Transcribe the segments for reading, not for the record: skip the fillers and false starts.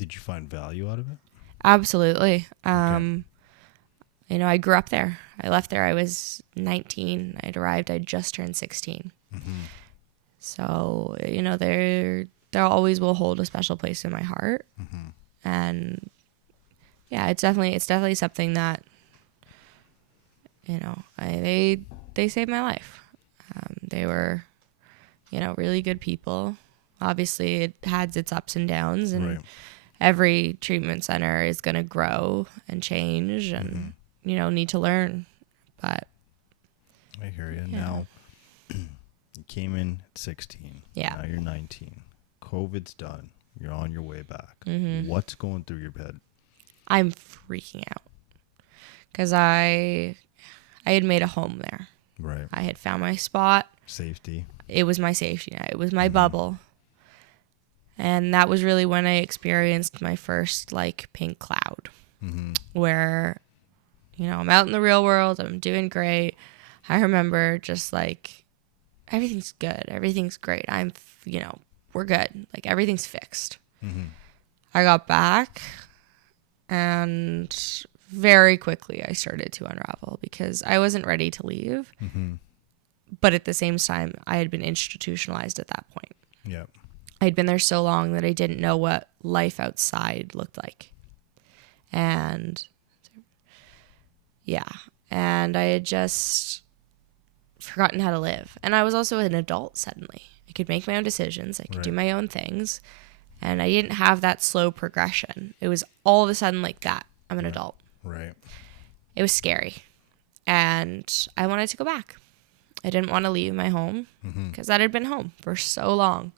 Did you find value out of it? Absolutely. Okay. You know, I grew up there. I left there. I was 19. I'd arrived. I'd just turned 16. Mm-hmm. So, you know, there always will hold a special place in my heart. Mm-hmm. And yeah, it's definitely something that, you know, they saved my life. They were, you know, really good people. Obviously, it had its ups and downs, and Right. every treatment center is going to grow and change, and you know, need to learn. But I hear you. yeah. Now, you came in at 16. Yeah. Now you're 19. COVID's done. You're on your way back. Mm-hmm. What's going through your head? I'm freaking out because I had made a home there. Right. I had found my spot. Safety. It was my safety net. It was my bubble. And that was really when I experienced my first like pink cloud, where, you know, I'm out in the real world. I'm doing great. I remember just like, everything's good. Everything's great. You know, we're good. Like everything's fixed. I got back and very quickly I started to unravel because I wasn't ready to leave. But at the same time, I had been institutionalized at that point. Yeah. I'd been there so long that I didn't know what life outside looked like. And yeah, and I had just forgotten how to live. And I was also an adult suddenly. I could make my own decisions. I could do my own things. And I didn't have that slow progression. It was all of a sudden like that. I'm an adult. Right. It was scary. And I wanted to go back. I didn't want to leave my home because that had been home for so long.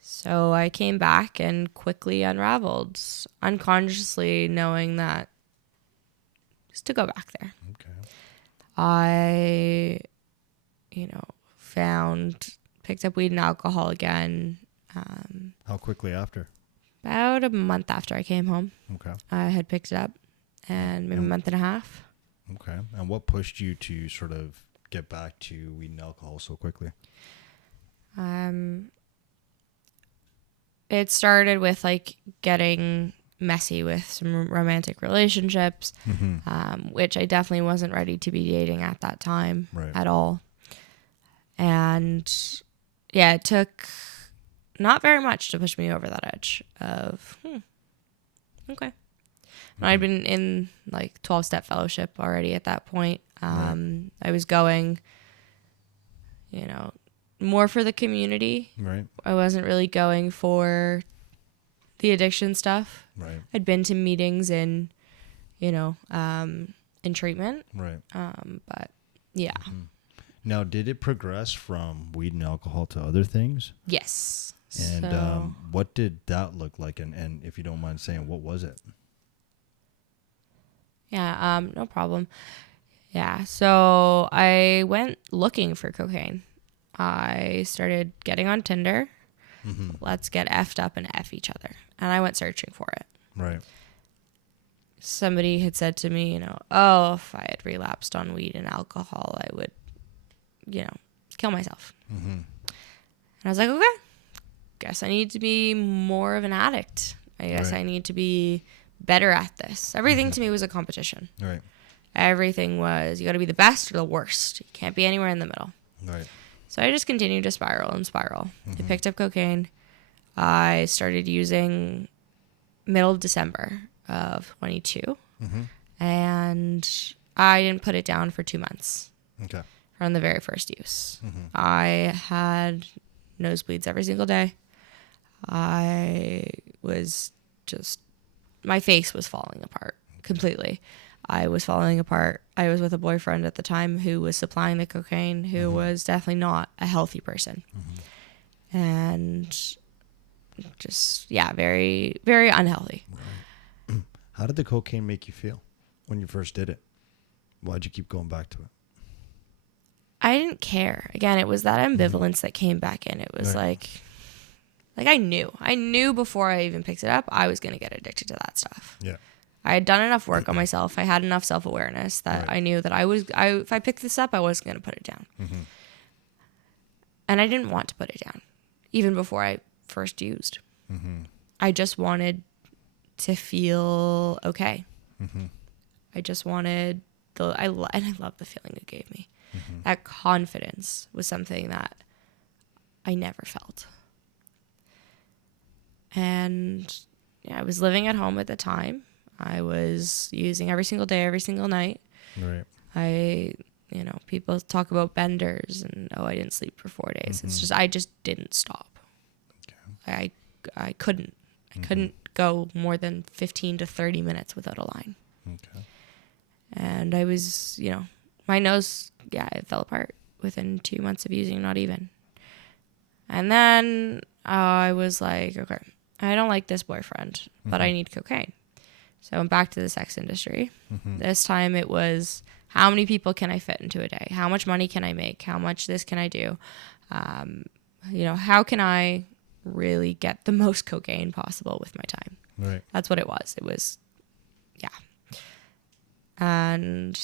So I came back and quickly unraveled, unconsciously knowing that just to go back there. Okay. I, you know, picked up weed and alcohol again. How quickly after? About a month after I came home. Okay. I had picked it up, and maybe a month and a half. Okay. And what pushed you to sort of get back to weed and alcohol so quickly? It started with like getting messy with some romantic relationships, which I definitely wasn't ready to be dating at that time at all. And yeah, it took not very much to push me over that edge of, okay. And I'd been in like 12-step fellowship already at that point. I was going, you know, more for the community. Right. I wasn't really going for the addiction stuff. Right. I'd been to meetings in, you know, in treatment. Right. But yeah. Now, did it progress from weed and alcohol to other things? Yes. And So, what did that look like? And if you don't mind saying, what was it? yeah, no problem. Yeah. So I went looking for cocaine. I started getting on Tinder. Let's get effed up and F each other. And I went searching for it. Right. Somebody had said to me, you know, oh, if I had relapsed on weed and alcohol, I would, you know, kill myself. And I was like, okay, guess I need to be more of an addict. I guess I need to be better at this. Everything to me was a competition. Right. Everything was, you got to be the best or the worst. You can't be anywhere in the middle. Right. So I just continued to spiral and spiral. I picked up cocaine. I started using middle of December of 22. And I didn't put it down for 2 months Okay. from the very first use. I had nosebleeds every single day. I was just, my face was falling apart completely. I was falling apart. I was with a boyfriend at the time who was supplying the cocaine, who was definitely not a healthy person. And just, yeah, very, very unhealthy. How did the cocaine make you feel when you first did it? Why'd you keep going back to it? I didn't care. Again, it was that ambivalence that came back in. It was like I knew before I even picked it up, I was going to get addicted to that stuff. Yeah. I had done enough work on myself. I had enough self-awareness that I knew that if I picked this up, I wasn't going to put it down. And I didn't want to put it down, even before I first used. I just wanted to feel okay. Mm-hmm. I just wanted and I love the feeling it gave me. Mm-hmm. That confidence was something that I never felt. And yeah, I was living at home at the time. I was using every single day, every single night. Right. People talk about benders and, I didn't sleep for 4 days. Mm-hmm. It's just, I just didn't stop. Okay. I couldn't. I couldn't go more than 15 to 30 minutes without a line. Okay. And I was, my nose, it fell apart within 2 months of using, not even. And then I was like, okay, I don't like this boyfriend, but I need cocaine. So I'm back to the sex industry. Mm-hmm. This time it was, how many people can I fit into a day? How much money can I make? How much this can I do? How can I really get the most cocaine possible with my time? Right. That's what it was. It was, yeah. And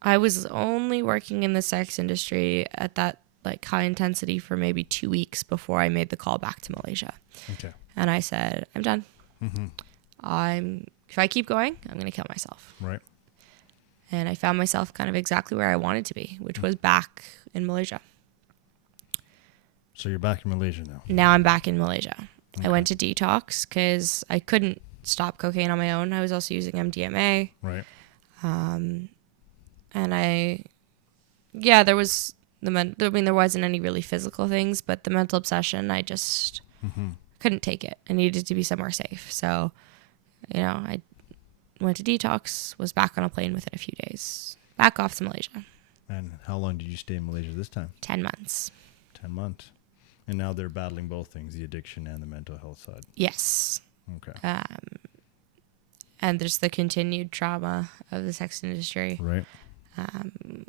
I was only working in the sex industry at that like high intensity for maybe 2 weeks before I made the call back to Malaysia. Okay. And I said, I'm done. Mm-hmm. If I keep going, I'm going to kill myself. Right. And I found myself kind of exactly where I wanted to be, which was back in Malaysia. So you're back in Malaysia now. Now I'm back in Malaysia. Okay. I went to detox because I couldn't stop cocaine on my own. I was also using MDMA. Right. And there was there wasn't any really physical things, but the mental obsession, I just couldn't take it. I needed to be somewhere safe. So, I went to detox, was back on a plane within a few days, back off to Malaysia. And how long did you stay in Malaysia this time? 10 months. 10 months. And now they're battling both things, the addiction and the mental health side. Yes. Okay. And there's the continued trauma of the sex industry. Right.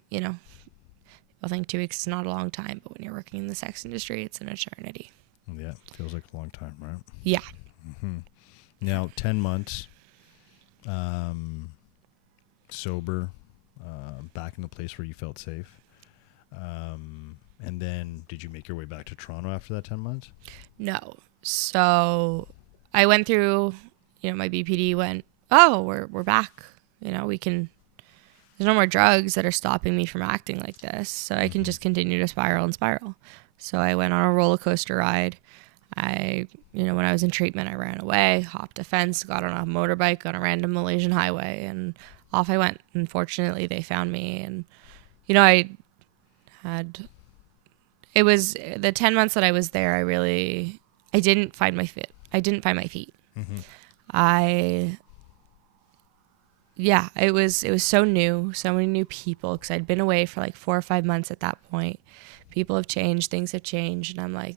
People think 2 weeks is not a long time, but when you're working in the sex industry, it's an eternity. Yeah. Feels like a long time, right? Yeah. Mm-hmm. Now, 10 months, sober, back in the place where you felt safe. And then did you make your way back to Toronto after that 10 months? No. So I went through, my BPD went, we're back. There's no more drugs that are stopping me from acting like this. So I can just continue to spiral and spiral. So I went on a roller coaster ride. When I was in treatment, I ran away, hopped a fence, got on a motorbike on a random Malaysian highway, and off I went. Unfortunately, they found me. And, it was the 10 months that I was there. I didn't find my feet. Mm-hmm. It was so new, so many new people, because I'd been away for like 4 or 5 months at that point. People have changed, things have changed, and I'm like,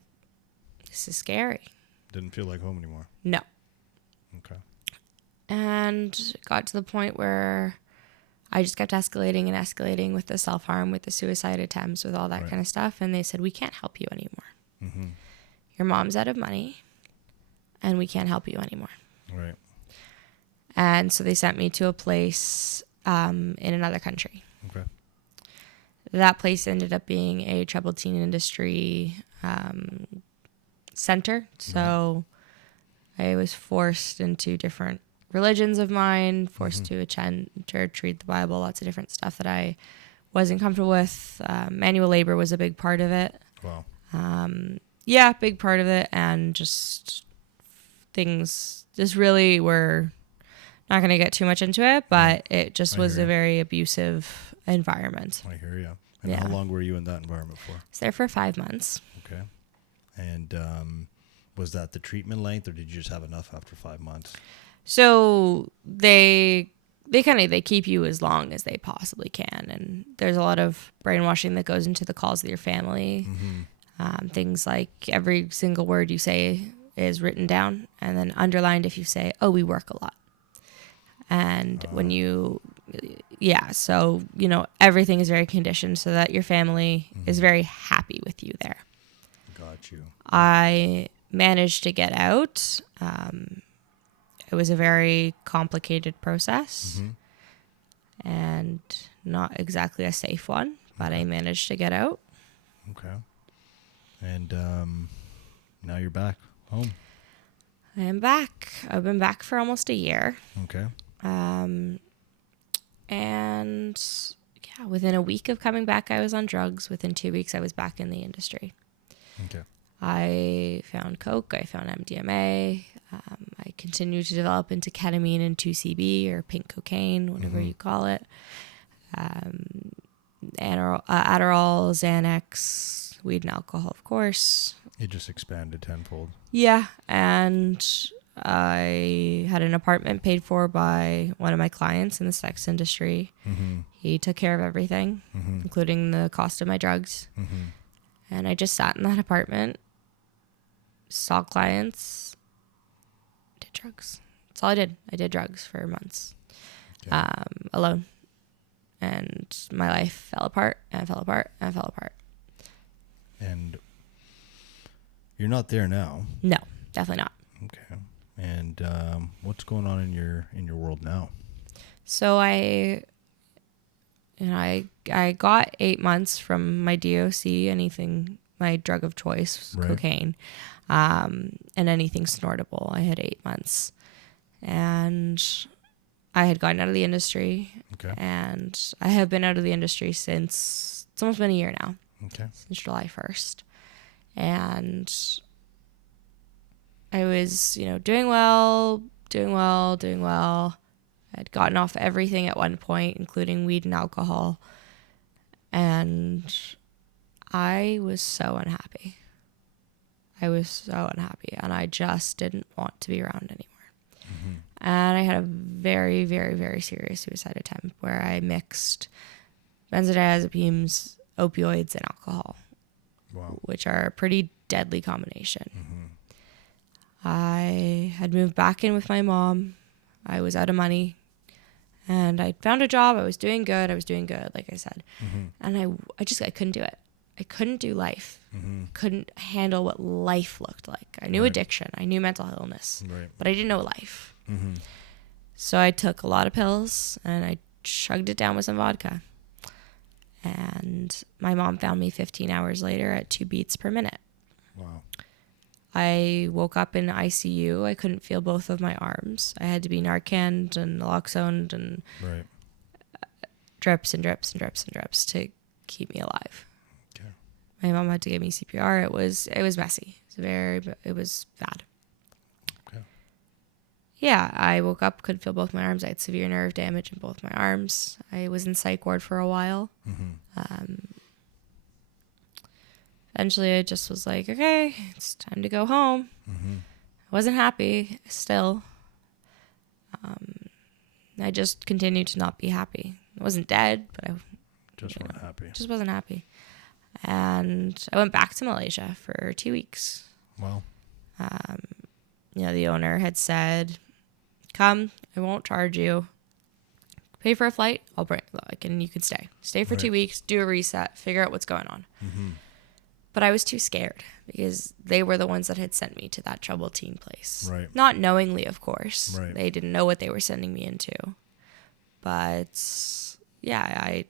this is scary. Didn't feel like home anymore. No. Okay. And it got to the point where I just kept escalating and escalating with the self-harm, with the suicide attempts, with all that Right. kind of stuff. And they said, we can't help you anymore. Mm-hmm. Your mom's out of money, and we can't help you anymore. Right. And so they sent me to a place in another country. Okay. That place ended up being a troubled teen industry center. So I was forced into different religions of mine, forced to attend church, read the Bible, lots of different stuff that I wasn't comfortable with. Manual labor was a big part of it. Wow. Big part of it. And just things just really were not going to get too much into it, but it just was a very abusive environment. I hear you. And how long were you in that environment for? I was there for 5 months. Okay. And was that the treatment length, or did you just have enough after 5 months? So they keep you as long as they possibly can, and there's a lot of brainwashing that goes into the calls with your family. Things like every single word you say is written down and then underlined if you say, we work a lot. And when so everything is very conditioned so that your family is very happy with you there. Got you. I managed to get out. It was a very complicated process and not exactly a safe one, but I managed to get out. Okay. And now you're back home. I am back. I've been back for almost a year. Okay. And yeah, within a week of coming back, I was on drugs. Within 2 weeks, I was back in the industry. Okay. I found coke. I found MDMA. I continued to develop into ketamine and 2CB or pink cocaine, whatever you call it. Adderall, Xanax, weed and alcohol, of course. It just expanded tenfold. Yeah, and I had an apartment paid for by one of my clients in the sex industry. He took care of everything, including the cost of my drugs. And I just sat in that apartment, saw clients, did drugs. That's all I did. I did drugs for months, alone. And my life fell apart and fell apart and fell apart. And you're not there now. No, definitely not. Okay. And what's going on in your world now? So I got 8 months from my DOC, my drug of choice, Right. cocaine, and anything snortable. I had 8 months, and I had gotten out of the industry. Okay. And I have been out of the industry since, it's almost been a year now. Okay. Since July 1st. And I was, doing well. I'd gotten off everything at one point, including weed and alcohol. And I was so unhappy. And I just didn't want to be around anymore. And I had a very, very, very serious suicide attempt where I mixed benzodiazepines, opioids, and alcohol. Wow. Which are a pretty deadly combination. I had moved back in with my mom. I was out of money. And I found a job. I was doing good, like I said. And I couldn't do it. I couldn't do life. Couldn't handle what life looked like. I knew addiction. I knew mental illness. Right. But I didn't know life. So I took a lot of pills and I chugged it down with some vodka. And my mom found me 15 hours later at 2 beats per minute. Wow. I woke up in ICU. I couldn't feel both of my arms. I had to be Narcaned and naloxone and drips and drips and drips and drips to keep me alive. Okay. My mom had to give me CPR. It was messy. It was bad. Okay. Yeah, I woke up, couldn't feel both my arms. I had severe nerve damage in both my arms. I was in psych ward for a while. Eventually, I just was like, okay, it's time to go home. I wasn't happy still. I just continued to not be happy. I wasn't dead, but I just wasn't happy. And I went back to Malaysia for 2 weeks. Wow. The owner had said, come, I won't charge you. Pay for a flight, I'll bring, and you can stay. Stay for 2 weeks, do a reset, figure out what's going on. But I was too scared because they were the ones that had sent me to that troubled teen place. Right. Not knowingly, of course. Right. They didn't know what they were sending me into. But yeah,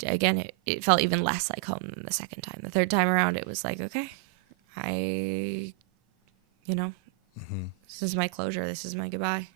it felt even less like home than the second time. The third time around, it was like, okay, this is my closure. This is my goodbye.